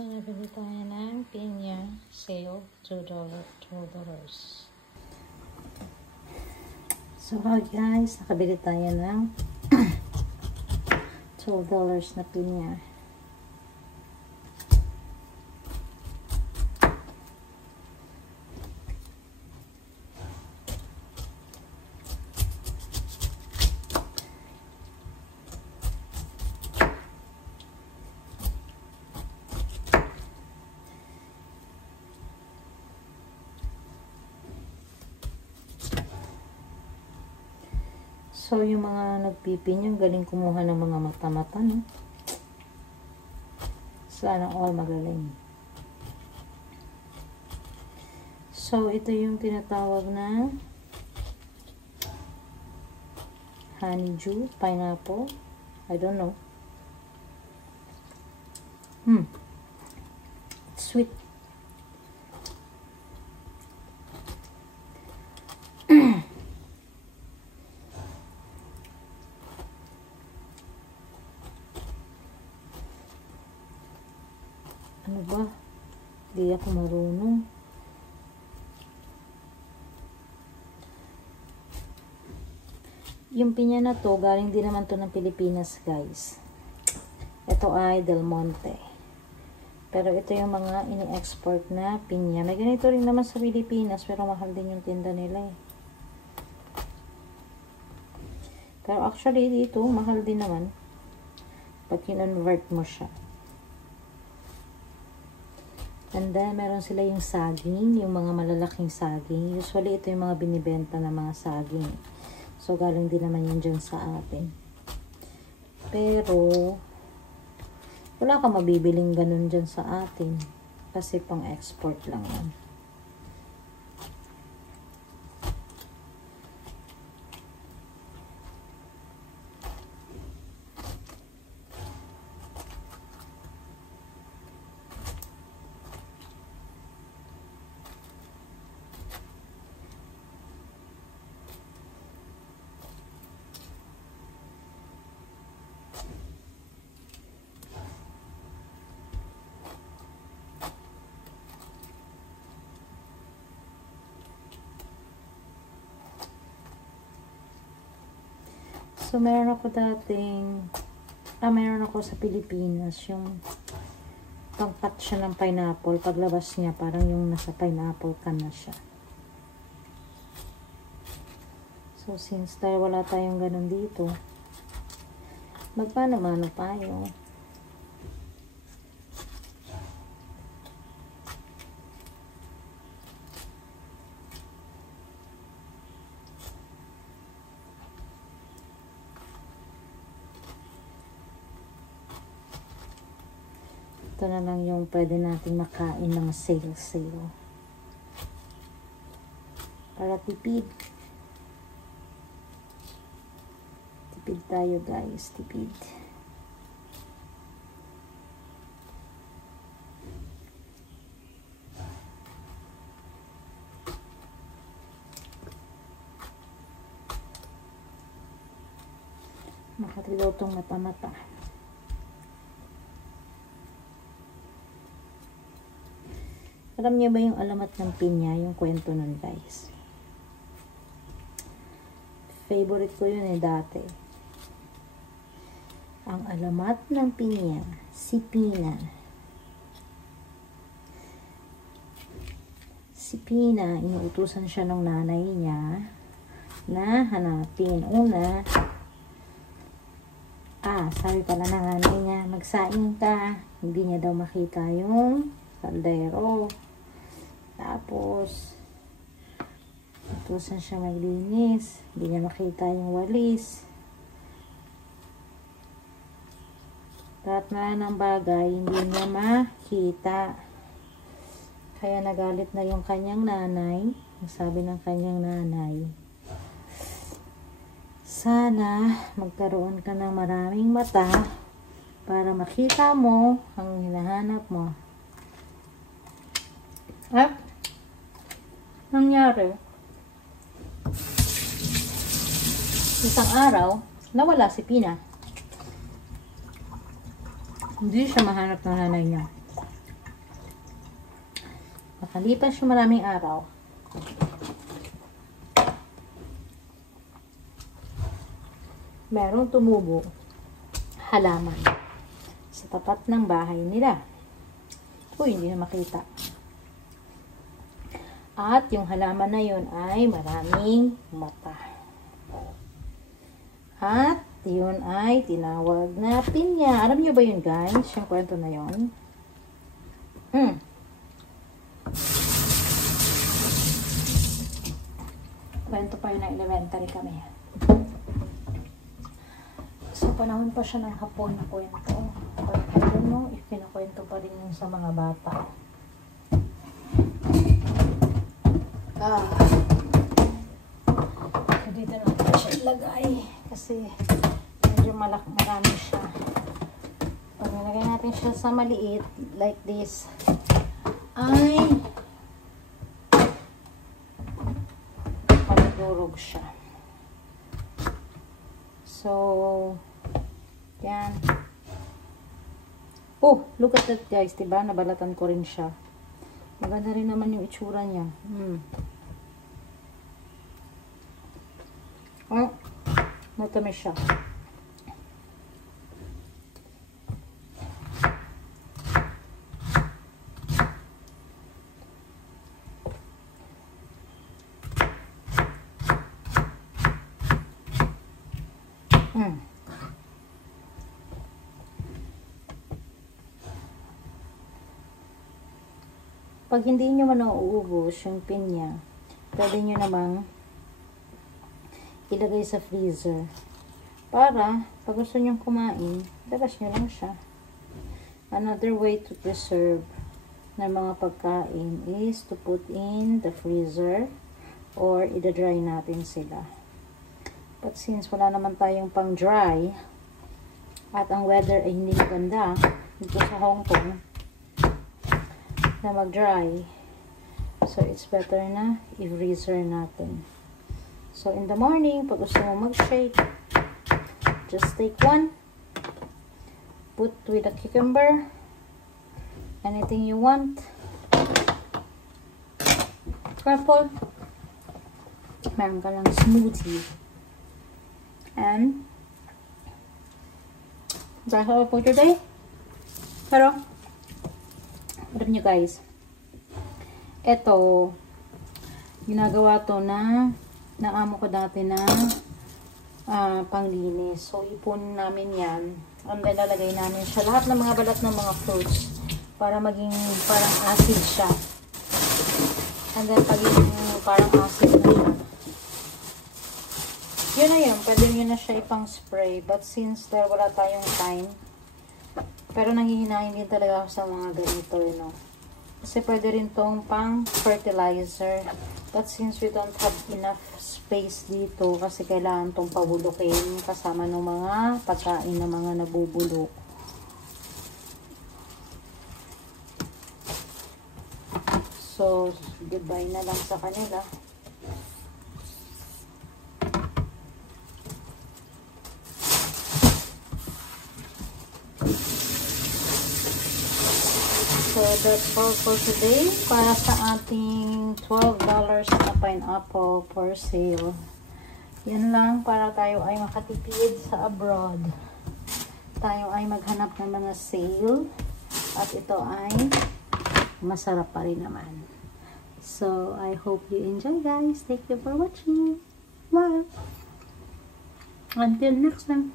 So, nabili tayo ng pinya sale, $2. So, guys, nakabili tayo ng $2 na pinya. So, yung mga nagpipinyang galing kumuha ng mga mata-mata, no? Sana all magaling. So, ito yung tinatawag na honeydew, pineapple. I don't know. It's sweet. Ano ba? Di ako marunong. Yung pinya na to, galing din naman to ng Pilipinas, guys. Ito ay Del Monte. Pero ito yung mga ini-export na pinya. May ganito rin naman sa Pilipinas, pero mahal din yung tinda nila eh. Pero actually, dito, mahal din naman. Pag kinonvert mo siya. And then, meron sila yung saging, yung mga malalaking saging. Usually, ito yung mga binibenta na mga saging. So, galing din naman yun dyan sa atin. Pero, wala ka mabibiling ganun dyan sa atin. Kasi pang export lang yan. So, meron ako meron ako sa Pilipinas, yung pangkat siya ng pineapple. Paglabas niya, parang yung nasa pineapple ka na siya. So, since dahil wala tayong ganun dito, magpano-mano tayo. Ito na lang yung pwede natin makain ng sale. Para tipid. Tipid tayo, guys. Tipid. Makatilo tong mata-mata. Alam niyo ba yung alamat ng pinya? Yung kwento nun, guys. Favorite ko yun dati. Ang alamat ng pinya, si Pina. Si Pina, inuutusan siya ng nanay niya na hanapin. Una, sabi pala ng nanay niya, magsaing ka. Hindi niya daw makita yung kaldero. Tapos, utusan siya maglinis. Hindi niya makita yung walis. Lahat na ng bagay, hindi niya makita. Kaya nagalit na yung kanyang nanay. Sabi ng kanyang nanay, sana magkaroon ka ng maraming mata para makita mo ang hinahanap mo. Nangyari, isang araw, nawala si Pina. Hindi siya mahanap ng nanay niya. Makalipas yung maraming araw, merong tumubo halaman sa tapat ng bahay nila. Uy, hindi na makita. At yung halaman na yun ay maraming mata. At yun ay tinawag na pinya. Alam niyo ba yun, guys? Yung kwento na yun. Kwento pa yun na elementary kami. So, panahon pa siya ng hapon na kwento. I don't know if pinakwento pa rin yun sa mga bata. So, dito natin siya ilagay. Kasi, medyo marami siya. Pag nilagay natin siya sa maliit, like this, ay madurog siya. So, yan. Oh, look at that, guys. Diba? Nabalatan ko rin siya. Maganda rin naman yung itsura niya. Oh, matamis siya. Pag hindi nyo man nauubos yung pinya, pwede nyo namang ilagay sa freezer. Para, pag gusto nyo kumain, labas nyo lang siya. Another way to preserve ng mga pagkain is to put in the freezer or i-dry natin sila. But since wala naman tayong pang dry at ang weather ay hindi maganda dito sa Hong Kong na mag-dry, so it's better na i-freezer natin. So in the morning, pag gusto mo mag-shake, just take one, put with a cucumber, anything you want, purple, meron ka lang smoothie, and that's all for today. Pero alam nyo guys, eto ginagawa to na amo ko dati na panglinis. So ipon namin yan, and then lalagay namin siya lahat ng mga balat ng mga fruits para maging parang acid siya. And then pag yung parang acid na siya, yun na yun, pwede nyo na siya ipang spray. But since wala tayong time, pero nanghihinahin din talaga ako sa mga ganito, you know. Kasi pwede rin tong pang fertilizer. But since we don't have enough space dito, kasi kailangan tong pabulukin kasama ng mga pagkain na mga nabubulok. So, goodbye na lang sa kanila. So, that's all for today. Para sa ating $12 na pineapple for sale. Yan lang para tayo ay makatipid sa abroad. Tayo ay maghanap ng mga sale. At ito ay masarap pa rin naman. So, I hope you enjoy, guys. Thank you for watching. Bye! Until next time.